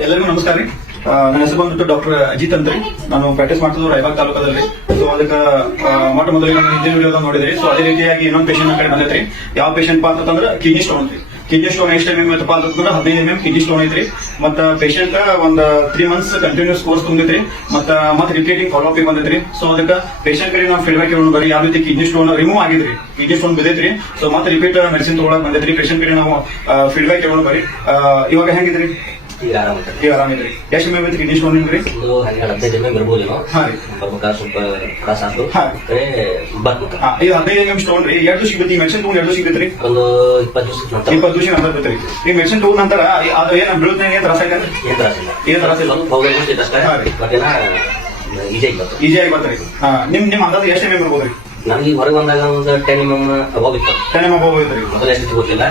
ಎಲ್ಲರಿಗೂ ನಮಸ್ಕಾರ ರೀ. ನನ್ನ ಹೆಸರು ಬಂದ್ಬಿಟ್ಟು ಡಾಕ್ಟರ್ ಅಜಿತ್ ಅಂತ ನಾನು ಪ್ರಾಕ್ಟೀಸ್ ಮಾಡ್ತಿದ್ದು ರಾಯಬಾಗ್ ತಾಲೂಕದಲ್ಲಿ ಸೊ ಅದಕ್ಕೆ ಮೊಟ್ಟ ಮೊದಲಿಗೆ ನಾನು ಹಿಂದಿನ ವಿಡಿಯೋದಾಗ ನೋಡಿದ್ರಿ ಸೊ ಅದೇ ರೀತಿಯಾಗಿ ಇನ್ನೊಂದು ಪೇಷಂಟ್ ಕಡೆ ಬಂದೈತ್ರಿ ಯಾವ ಪೇಷಂಟ್ ಪಾ ಅಂತಂದ್ರೆ ಕಿಡ್ನಿ ಸ್ಟೋನ್ ರೀ. ಕಿಡ್ನಿ ಸ್ಟೋನ್ ಎಷ್ಟು ಎಂ ಎಂ ಐತಪ್ಪ ಅಂತಂದ್ರೆ ಹದಿನೈದು ಎಂ ಎಂ ಕಿಡ್ನಿ ಸ್ಟೋನ್ ಐತ್ರಿ ಮತ್ತ ಪೇಷಂಟ್ ಒಂದ್ ತ್ರೀ ಮಂತ್ಸ್ ಕಂಟಿನ್ಯೂಸ್ ಕೋರ್ಸ್ ತುಂಬಿದ್ರಿ ಮತ್ತ, ಮತ್ತೆ ರಿಪೀಟಿಂಗ್ ಫಾಲೋ ಅಪ್ ಬಂದೈತ್ರಿ ಸೊ ಅದಕ್ಕೆ ಪೇಷಂಟ್ ಕಡೆ ನಾವು ಫೀಡ್ಬ್ಯಾಕ್ ಹೇಳೋಣ ಬರೀ ಯಾವ ರೀತಿ ಕಿಡ್ನಿ ಸ್ಟೋನ್ ರಿಮೂವ್ ಆಗಿದ್ರಿ ಕಿಡ್ನಿ ಸ್ಟೋನ್ ಬಿದ್ದೈತ್ರಿ ಸೊ ಮತ್ತೆ ರಿಪೀಟ್ ಮೆಡಿಸಿನ್ ತಗೊಳಕ್ ಬಂದೈತ್ರಿ ಪೇಷಂಟ್ ಕಡೆ ನಾವು ಫೀಡ್ಬ್ಯಾಕ್ ಹೇಳೋಣ ಬರೀ. ಇವಾಗ ಹೆಂಗಿದ್ರಿ ಈಗ ಆರಾಮ ಈಗ ಆರಾಮಿದ್ರಿ ಎಷ್ಟು ಎಂ ಎಂ ಐತ್ರಿ ಸ್ಟೋನ್ ನಿಮ್ರಿ ಒಂದು ಹನ್ನೆರಡು ಹದಿನೈದು ಎಮ್ಮೆ ಬರ್ಬೋದೇನೋ ಹಾ ರೀ. ಬರ್ಬೇಕಾದ್ರೆ ಸ್ವಲ್ಪ ತ್ರಾಸ ಆಯ್ತು ಹಾ. ಕರೆ ಬರ್ಬೇಕು ಹಾ, ಇದು ಹದಿನೈದು ಎಂ ಎಂ ಸ್ಟೋನ್ ರೀ. ಎರಡು ಸಿಗುತ್ತೆ. ಈ ಮೆಡಿಸಿನ್ ತಗೊಂಡು ಎರಡು ಸಿಗುತ್ತೆ ಒಂದು ಇಪ್ಪತ್ತು ನಂತರ. ಇಪ್ಪತ್ತು ದಿವಸ ನಂತರ ಈ ಮೆಡಿಸಿನ್ ತಗೊಂಡ ನಂತರ ಅದು ಏನ ಬೀಳುತ್ತೆ? ಏನ್ ತ್ರಾಸ ಏನ್ ತ್ರಾಸ ಇಲ್ಲ. ಏನ್ ತ್ರಾಸ ಇಲ್ಲ? ಸ್ವಲ್ಪ ಇರ್ತೈತೆ ಅಷ್ಟೇ. ಹಾ ರೀ. ಈಸಿಯಾಗಿ ಬರ್ತಾರೆ ಹಾ ನಿಮ್ ನಿಮ್ ಅಂದಾಜು ಎಷ್ಟು ಎಂ ಎಂ ಬರ್ಬೋದ್ರಿ ಈಗ ಹೊರಗೆ ಬಂದಾಗ ಒಂದು ಟೆನ್ ಎಂ ಹೋಗಿತ್ತು. ಟೆನ್ ಎಂ ಹೋಗಿದ್ರಿ? ಮೊದಲು ಎಷ್ಟು ಗೊತ್ತಿಲ್ಲ.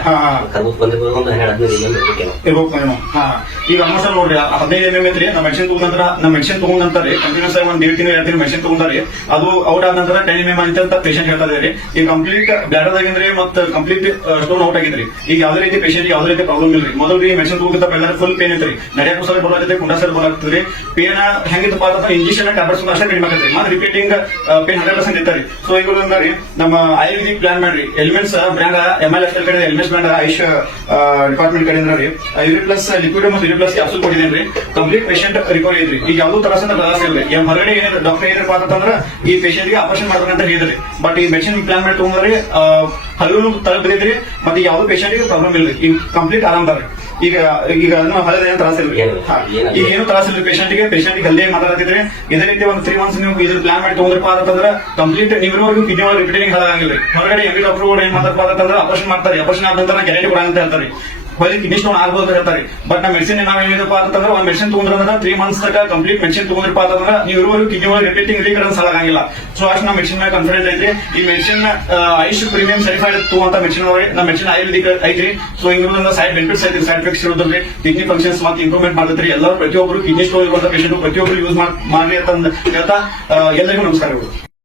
ಕರ್ಬೂತ್ ಬಂದಿರ್ಬೋದು ಒಂದು ಹನ್ನೆರಡು ಹದಿನೈದು ಎಂ ಎಂ ಇರ್ಬೇಕು ಏನೋ. ಹಾ. ಈಗ ಆಲ್ಮೋಸ್ಟ್ ನೋಡ್ರಿ ಹದಿನೈದು ಎಂ ಎಂ ಐತ್ರಿ ನಮ್ಮ ಮೆಡಿಸಿನ್ ತಗೊಂಡ ನಂತರ ನಮ್ಮ ಮೆಡಿಸಿನ್ ತಗೊಂಡ ನಂತರ ಕಂಟಿನ್ಯೂಸ್ ಆಗಿ ಒಂದು ಏಳು ತಿಂಗಳು ಎರಡು ತಿಂಗಳು ಮೆಡಿಸಿನ್ ತಗೊಂಡ್ರಿ ಅದು ಔಟ್ ಆದ ನಂತರ ಟೆನ್ ಎಂ ಎಂ ಅಂತ ಪೇಷಂಟ್ ಹೇಳ್ತಾ ಇದ್ರಿ ಈಗ ಕಂಪ್ಲೀಟ್ ಬ್ಲಾಡರ್ ಆಗಿದ್ರಿ ಮತ್ತೆ ಕಂಪ್ಲೀಟ್ ಸ್ಟೋನ್ ಔಟ್ ಆಗಿದ್ರಿ. ಈಗ ಯಾವುದೇ ರೀತಿ ಪೇಷಂಟ್ ಯಾವ್ದೇ ರೀತಿ ಪ್ರಾಬ್ಲಮ್ ಇಲ್ರಿ. ಮೊದಲು ರೀ ಮೆಡಿಸಿನ್ ತಗೋಕಿಂತ ಎಲ್ಲರೂ ಫುಲ್ ಪೇನ್ ಐತ್ರಿ ನಡೆಯಕ್ಕೂ ಸಲ ಬರಲಾಗ್ತದೆ ಕುಂಡ ಸಲ ಬರಲಾಗ್ತದ್ರಿ ಪೇನ್ ಹೆಂಗಿತ್ತಪ್ಪ ಪಾತ್ರ ಇಂಜೆಕ್ಷನ್ ಟ್ಯಾಬ್ಲೆಟ್ಸ್ ಅಷ್ಟೇ ಕಡಿಮೆ ಆಗತ್ರಿ ಮತ್ತೆ ರಿಪೀಟಿಂಗ್ ಪೇನ್ ಹಂಡ್ರೆಡ್ ಪರ್ಸೆಂಟ್ ಇರ್ತಾರೆ ಸೊ ಈಗ ಅಂದ್ರಿ ನಮ್ಮ ಆಯುರ್ವೇದಿಕ್ ಪ್ಲಾನ್ ಮಾಡ್ರಿ. Elements brand M L S L ಕಡೆ ಎಲಿಮೆಂಟ್ಸ್ ಬ್ರ್ಯಾಂಡ್ ಆಯುಷ್ ಡಿಪಾರ್ಟ್ಮೆಂಟ್ ಕಡೆ ಅಂದ್ರಿ ಯೂರಿ ಪ್ಲಸ್ ಲಿಕ್ವಿಡ್ ಮತ್ತು ಯೂರಿ ಪ್ಲಸ್ ಕ್ಯಾಪ್ಸೂಲ್ ಕೊಟ್ಟಿದ್ದೇನೆ ಕಂಪ್ಲೀಟ್ ಪೇಷಂಟ್ ರಿಕವರಿ ಐತ್ರಿ. ಈಗ ಯಾವ್ದು ತರ ತ್ರಾಸ ಇಲ್ಲ ಏನ್ ಹೊರಗಡೆ ಏನಿದೆ ಡಾಕ್ಟರ್ ಏನಿರಪ್ಪ ಅಂತಂದ್ರೆ ಈ ಪೇಷಂಟ್ಗೆ ಆಪರೇಷನ್ ಮಾಡ್ಬೇಕಂತ ಹೇಳಿದ್ರಿ. ಬಟ್ ಈ ಮೆಡಿಸಿನ್ ಪ್ಲಾನ್ ಮಾಡಿ ತಗೊಂಡ್ರಿ ಹಲ್ಲು ತಲೆ ಬಿದ್ದಿದ್ರಿ ಮತ್ತೆ ಯಾವ್ದು ಪೇಷಂಟ್ಗೆ ಪ್ರಾಬ್ಲಮ್ ಈಗ ಕಂಪ್ಲೀಟ್ ಆರಾಮ್ ಬರ್ರಿ. ಈಗ ಈಗ ಹಳದ ಏನು ತ್ರಾಸ ಇಲ್ಲ ಏನು- ಈಗ ಏನು ತ್ರಾಸ ಇಲ್ಲ ಪೇಷಂಟ್ಗೆ ಪೇಷಂಟ್ ಅಲ್ಲೇ ಮಾತಾಡತಿದ್ರೆ ಇದೇ ರೀತಿ ಒಂದು ತ್ರೀ ಮಂತ್ಸ್ ನೀವು ಇದ್ರ ಪ್ಲಾನ್ ಮಾಡಿ ತಗೊಂಡ್ರಪ್ಪ ಅಂತಂದ್ರೆ ಕಂಪ್ಲೀಟ್ ನೀವಿರೋವರೆಗೂ ಕಿಡ್ನಿ ಒಳಗೆ ರಿಪೀಟಿಂಗ್ ಹಾಳಾಗಂಗಿಲ್ಲ ಹೊರಗಡೆ ಎಂಬಿ ಡಾಕ್ಟರ್ ಏನ್ ಮಾತಾಡಪ್ಪ ಅಂತಂದ್ರೆ ಆಪರೇಷನ್ ಮಾಡ್ತಾರೆ ಆಪರೇಷನ್ ಆದ ನಂತರ ಗ್ಯಾರಂಟಿ ಕೊಡ ಅಂತ ಹೇಳ್ತಾರೆ ಹೊಲಿ ಕಿಡ್ನಿ ಸ್ಟೋನ್ ಆಗ್ಬೋದು ಅಂತ ಹೇಳ್ತಾರೆ ಬಟ್ ನಮ್ಮ ಮೆಡಿಸಿನ್ ನಾವ್ ಏನಿದಪ್ಪ ಅಂತಂದ್ರೆ ಒಂದ್ ಮೆಡಿಸಿನ್ ತಗೊಂಡ್ರೆ ತ್ರೀ ಮಂತ್ಸ್ ತನಕ ಕಂಪ್ಲೀಟ್ ಮೆಡಿಸಿನ್ ತಗೊಂಡ್ರಪ್ಪ ಅಂತಂದ್ರೆ ನೀವು ಇರುವವರೆಗೂ ಕಿಡ್ನಿ ಒಳಗೆ ರಿಪೀಟಿಂಗ್ ರೀಕರೆನ್ಸ್ ಆಗಂಗಿಲ್ಲ. ಸೊ ಅಷ್ಟು ನಮ್ಮ ಮೆಡಿಸಿನ್ ಮೇಲೆ ಕನ್ಫಿಡೆನ್ಸ್ ಐತ್ರಿ. ಈ ಮೆಡಿಸಿನ್ ಐಶ್ ಪ್ರೀಮಿಯಂ ಸರ್ಟಿಫೈಡ್ ತಗೊಂತ ಮೆಡಿಸಿನ್ ಒಳಗೆ ನಮ್ಮ ಮೆಡಿಸಿನ್ ಆಯುರ್ವೇದಿಕ್ ಐತ್ರಿ. ಸೊ ಹಿಂಗಿರೋದ್ರಿಂದ ಸೈಡ್ ಬೆನಿಫಿಟ್ಸ್ ಐತ್ರಿ ಸೈಡ್ ಎಫೆಕ್ಟ್ಸ್ ಇರೋದ್ರಿ ಕಿಡ್ನಿ ಫಂಕ್ಷನ್ಸ್ ಮತ್ತೆ ಇಂಪ್ರೂವ್ಮೆಂಟ್ ಮಾಡ್ತೈತ್ರಿ. ಎಲ್ಲರೂ ಪ್ರತಿಯೊಬ್ಬರು ಕಿಡ್ನಿ ಸ್ಟೋನ್ ಇರುವಂತ ಪೇಷಂಟ್ ಪ್ರತಿಯೊಬ್ಬರು ಯೂಸ್ ಮಾಡಿ ಅಂತ ಹೇಳ್ತಾ ಎಲ್ಲರಿಗೂ ನಮಸ್ಕಾರಗಳು